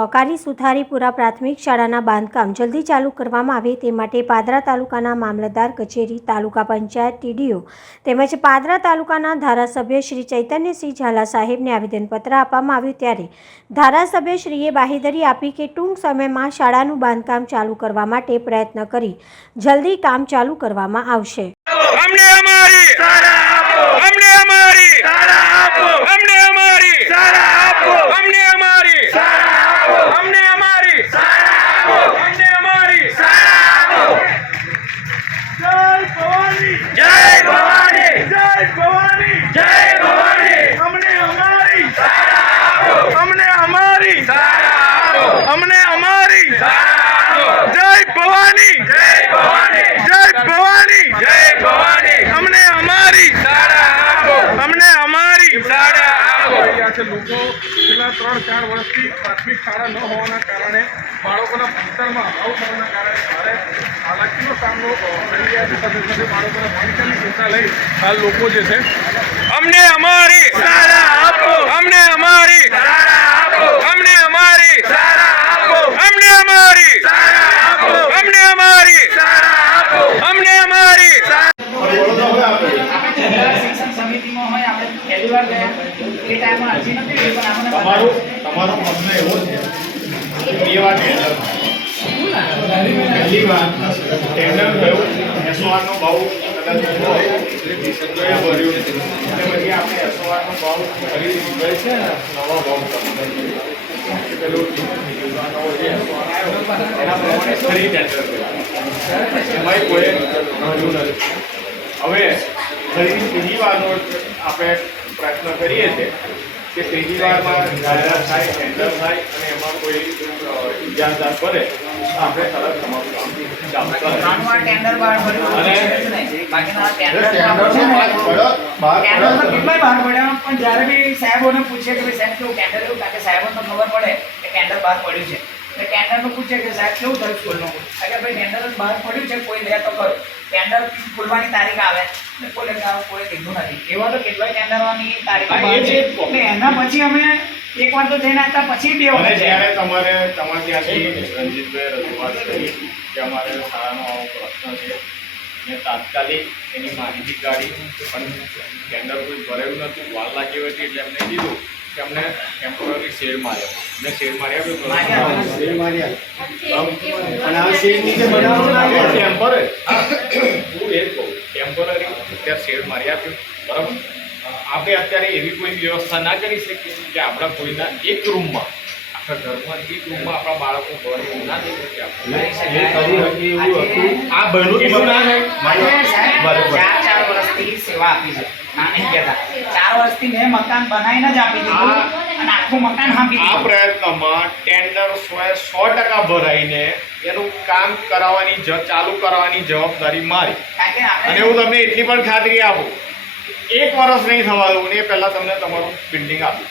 ચોકારી સુથારીપુરા પ્રાથમિક શાળાના બાંધકામ જલ્દી ચાલુ કરવામાં આવે તે માટે પાદરા તાલુકાના મામલતદાર કચેરી તાલુકા પંચાયત ટીડીઓ તેમજ પાદરા તાલુકાના ધારાસભ્ય શ્રી ચૈતન્યસિંહ ઝાલા સાહેબને આવેદનપત્ર આપવામાં આવ્યું ત્યારે ધારાસભ્યશ્રીએ બાહેધરી આપી કે ટૂંક સમયમાં શાળાનું બાંધકામ ચાલુ કરવા માટે પ્રયત્ન કરી જલ્દી કામ ચાલુ કરવામાં આવશે. અમને અમારી અમને અમારી અમને અમારી અમને અમારી અમને અમારી અમને અમારી જય ભવાની જય ભવાની જય ભવાની અમને અમારી અમને અમારી અમને અમારી જય ભવાની જય ભવાની જય ભવાની જય ભવાની અમને અમારી અમને અમારી રહ્યા છે લોકો છેલ્લા ત્રણ ચાર વર્ષથી પ્રાથમિક શાળા ન હોવાના કારણે બાળકોના ભણતરમાં અભાવ થવાના કારણે ભારે હાલાકીનો સામનો કરી રહ્યા છે સાથે સાથે બાળકોના ભણતરની ચિંતા લઈ આ લોકો જે છે અમને અમારી અમને અમારી અમને અમારી અમને અમારી અમને અમારી અમને અમારી શિક્ષણ સમિતિમાં હોય આપણે પહેલી વાર ગયા એ ટાઈમમાં અરજી નથી થઈ પણ આપણને તમારો પ્રશ્ન એવો છે. બે વાર પહેલી વાર ટેન્ડર થયું એસઓઆર નો ભાવ કદાચ સંજોએ ભર્યું. અને પછી આપણે એસો આરનો ભાવ ભરી ગઈ છે નવો ભાવ. પેલું એના ફરી ટેન્ડર એમાંય કોઈ નોંધ્યું નથી. હવે ફરી બીજી વારનો આપણે પ્રયત્ન કરીએ છીએ. કે ત્રીજી વારમાં જાહેરાત થાય ટેન્ડર થાય અને એમાં કોઈ ઇજાદાર પડે આપણે તરત તમારું કામ પણ જ્યારે બી સાહેબોને પૂછે કે સાહેબ કેવું ટેન્ડર એવું? કારણ કે સાહેબોને તો ખબર પડે કે ટેન્ડર બહાર પડ્યું છે. એટલે ટેન્ડરનું પૂછે કે સાહેબ કેવું થયું સ્કૂલનું કારણ ભાઈ ટેન્ડર બહાર પડ્યું છે કોઈ લે તો ખરું. ટેન્ડર ખુલવાની તારીખ આવે. નથી. એવા તો કેટલાય ટેન્ડરોની તારીખો. એના પછી અમે એકવાર તો થઈને આવતા પછી બે અને જ્યારે તમારે તમારે ત્યાંથી રણજીતભાઈ રજૂઆત કરી કે અમારે શાળાનો આવો પ્રશ્ન છે. ને તાત્કાલિક એની માહિતી કાઢી. પણ ટેન્ડર કોઈ ભરેલું નહોતું. વાર લાગી હતી એટલે એમને કીધું કે અમને ટેમ્પરરી શેર માર્યો. મેં શેર માર્યા માર્યા. ટેમ્પરરી હું એ જ કહું. ટેમ્પરરી અત્યારે શેડ મારી આપ્યું. બરાબર? આપણે અત્યારે એવી કોઈ વ્યવસ્થા ના કરી શકીએ કે આપણા કોઈના એક રૂમમાં આખા ઘરમાં એક રૂમમાં આપણા બાળકો ભણે એવું ના થઈ શકે. આ બન્યું એવું ના થાય ચાર વર્ષથી સેવા આપી છે. ના નહીં કહેતા. ચાર વર્ષથી મેં મકાન બનાવીને જ આપી દીધું. અને આખું મકાન આપી આ પ્રયત્નમાં ટેન્ડર સો સો ટકા ભરાઈને એનું કામ કરાવવાની ચાલુ કરાવવાની જવાબદારી મારી. અને હું તમને એટલી પણ ખાતરી આપું એક વર્ષ નહીં થવા દઉં ને પહેલા તમને તમારું બિલ્ડિંગ આપું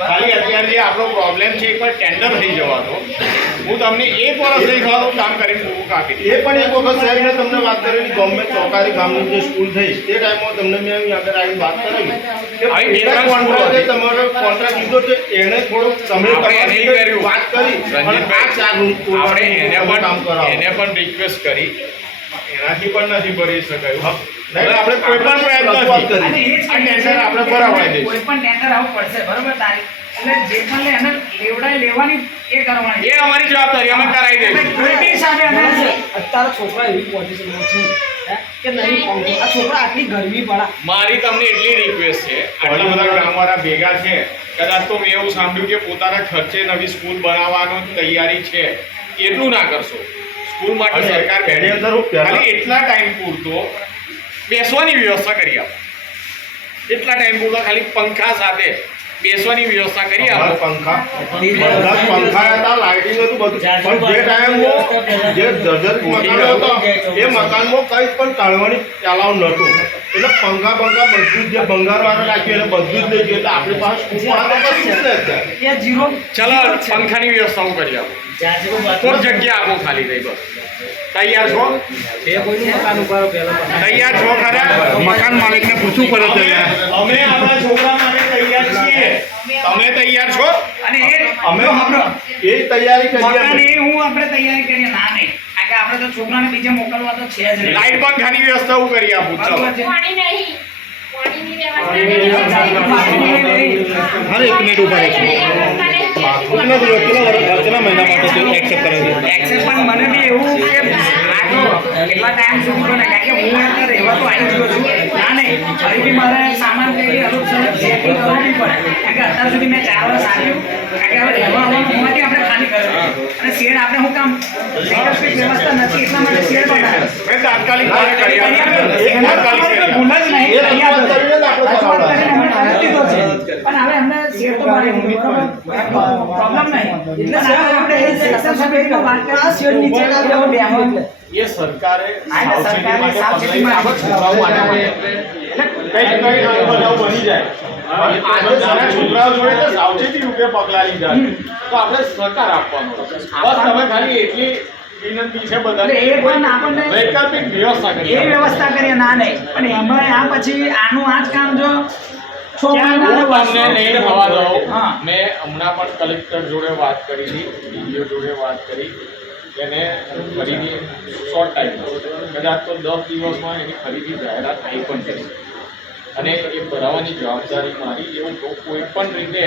ખાલી અત્યારે જે આપણો પ્રોબ્લેમ છે એકવાર ટેન્ડર થઈ જવા હું તમને એક વર્ષ નહીં થવા દઉં કામ દઈશ. એ પણ એક વખત સાહેબ મેં તમને વાત કરેલી ગવર્મેન્ટ ચોકારી ગામની જે સ્કૂલ થઈ તે ટાઈમમાં તમને મેં અહીં આગળ આવીને વાત કરેલી. કે આવી કોન્ટ્રાક્ટે. તમારો કોન્ટ્રાક્ટ લીધો છે એને. વાત કરી પણ આ ચાર રૂમ આપણે એને પણ એને પણ રિક્વેસ્ટ કરી. એનાથી પણ નથી ભરી શકાયું. આપણે કોઈ પણ પ્રયત્ન નથી. કરી. અને એ જ આ ટેન્ડર આપણે કે ભરાવાઈ કોઈ પણ ટેન્ડર આવું પડશે બરોબર તારીખ એટલે જે પણ લે લેવાની એ કરવાની. એ અમારી જવાબદારી અમે કરાવી દઈશું. અત્યારે છોકરા એવી પોઝિશનમાં છે કે નહીં પહોંચે આ છોકરા આટલી ગરમી પડા. મારી તમને એટલી રિક્વેસ્ટ છે. આટલા બધા ગામવાળા ભેગા છે. કદાચ તો મેં એવું સાંભળ્યું કે પોતાના ખર્ચે નવી સ્કૂલ બનાવવાની તૈયારી છે. એટલું ના કરશો. સ્કૂલ માટે સરકાર બેઠી અંદર હું ખાલી એટલા ટાઈમ પૂરતો બેસવાની વ્યવસ્થા કરી આપો. એટલા ટાઈમ પૂરતો ખાલી પંખા સાથે બેસવાની વ્યવસ્થા કરી આપો. પંખા બધા પંખા હતા લાઇટિંગ હતું બધું. પણ જે ટાઈમમાં જે જર્જરિત મકાન હતો એ મકાનમાં કંઈ પણ કાઢવાની ચાલાવ નહોતું. એટલે પંખા પંખા બધું જ જે ભંગાર વાળા રાખ્યું એટલે બધું જ લઈ ગયું. એટલે આપણી પાસે ચલો પંખાની વ્યવસ્થા હું કરી આપો. તો જગ્યા આપો ખાલી થઈ બસ તૈયાર છો? તૈયાર છો ખરા? મકાન માલિકને પૂછવું પડે અમે આપણા છોકરા માટે તમે તૈયાર છો અને એ અમે એ તૈયારી કરીએ. એ હું આપણે તૈયારી કરીએ ના નહીં કારણ કે આપણે તો છોકરાને બીજે મોકલવા તો છે જ. લાઈટ પંખાની વ્યવસ્થા હું કરી આપું ચાલો છે? પાણી નહીં પાણીની વ્યવસ્થા નથી. હા એક મિનિટ ઊભા રહેજો. કેટલા મહિના માટે એક્સેપ્ટ કરે Accept પણ મને બી એવું કે આ કેટલા ટાઈમ સુધી કારણ કે હું અત્યારે રહેવા તો આવી ગયો છું. ના, નહીં. ફરી મારે સામાન પડે. કારણ કે અત્યાર સુધી મેં ચાર વર્ષ આવ્યું કારણ કે હવે રહેવા આવવાનું હોવાથી આપણે ખાલી કર્યું અને શેડ આપણે શું કામ વૈકલ્પિક વ્યવસ્થા નથી એટલા માટે શેડ બનાવ્યો મેં તાત્કાલિક ભૂલ જ નહીં. કરી દીધો છે. પણ હવે અમને શેડ તો મારે પ્રોબ્લેમ નહીં. એટલે આપણે એ સેક્શન સભ્યમાં વાત કરી. આ શેડ નીચે આપણે હવે એ સરકારે એટલે સાવચેતી માટે છોકરાઓ માટે કઈ કઈ આ બનાવ બની જાય. છોકરાઓ જોડે સાવચેતી રૂપે પગલાં લીધા તો આપણે સહકાર આપવાનો બસ તમે ખાલી એટલી વિનંતી છે બધાને. એ પણ આપણને વૈકલ્પિક વ્યવસ્થા કરી એ વ્યવસ્થા કરીએ. ના નહીં. પણ એમાં આ પછી આનું આ જ કામ જો છોકરાના હું તમને નહીં થવા દઉં? હા. મેં હમણાં પણ કલેક્ટર જોડે વાત કરી ડીડીઓ જોડે વાત કરી. એને ખરીદી શોર્ટ ટાઈમ કદાચ તો દસ દિવસમાં એની ખરીદી જાહેરાત થઈ પણ જશે. અને એ ભરાવાની જવાબદારી મારી. એવું તો કોઈ પણ રીતે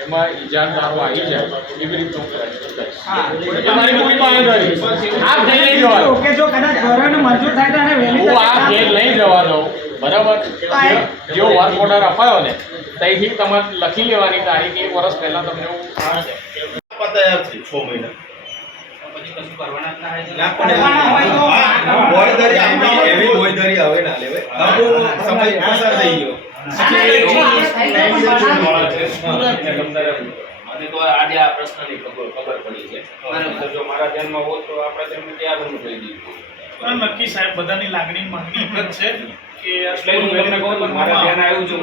એમાં ઇજારદારો આવી જાય એવી રીતે હું પ્રયત્ન કરીશ હા. એ મારી પૂરી બાંયધરી આ ઘેર નહીં જવા કે જો કદાચ ઘરોને મંજૂર થાય તો એને વહેલી હું આ કામ- નહીં જવા બરાબર? જે- જેવો વર્ક ઓર્ડર અપાયો ને ત્યાંથી તમારે લખી લેવાની તારીખ એક વર્ષ પહેલા તમને હું તૈયાર છે છ મહિના. મારા ધ્યાનમાં હોત તો આપણે તેમને દીધું નક્કી સાહેબ બધાની લાગણી માંગણી એક છે મારા ધ્યાન આવ્યું છે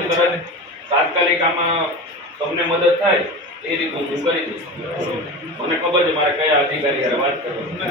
તાત્કાલિક આમાં તમને મદદ થાય. એ રીતનું હું કરી દઈશ મને ખબર છે મારે કયા અધિકારી વાત કરવાની.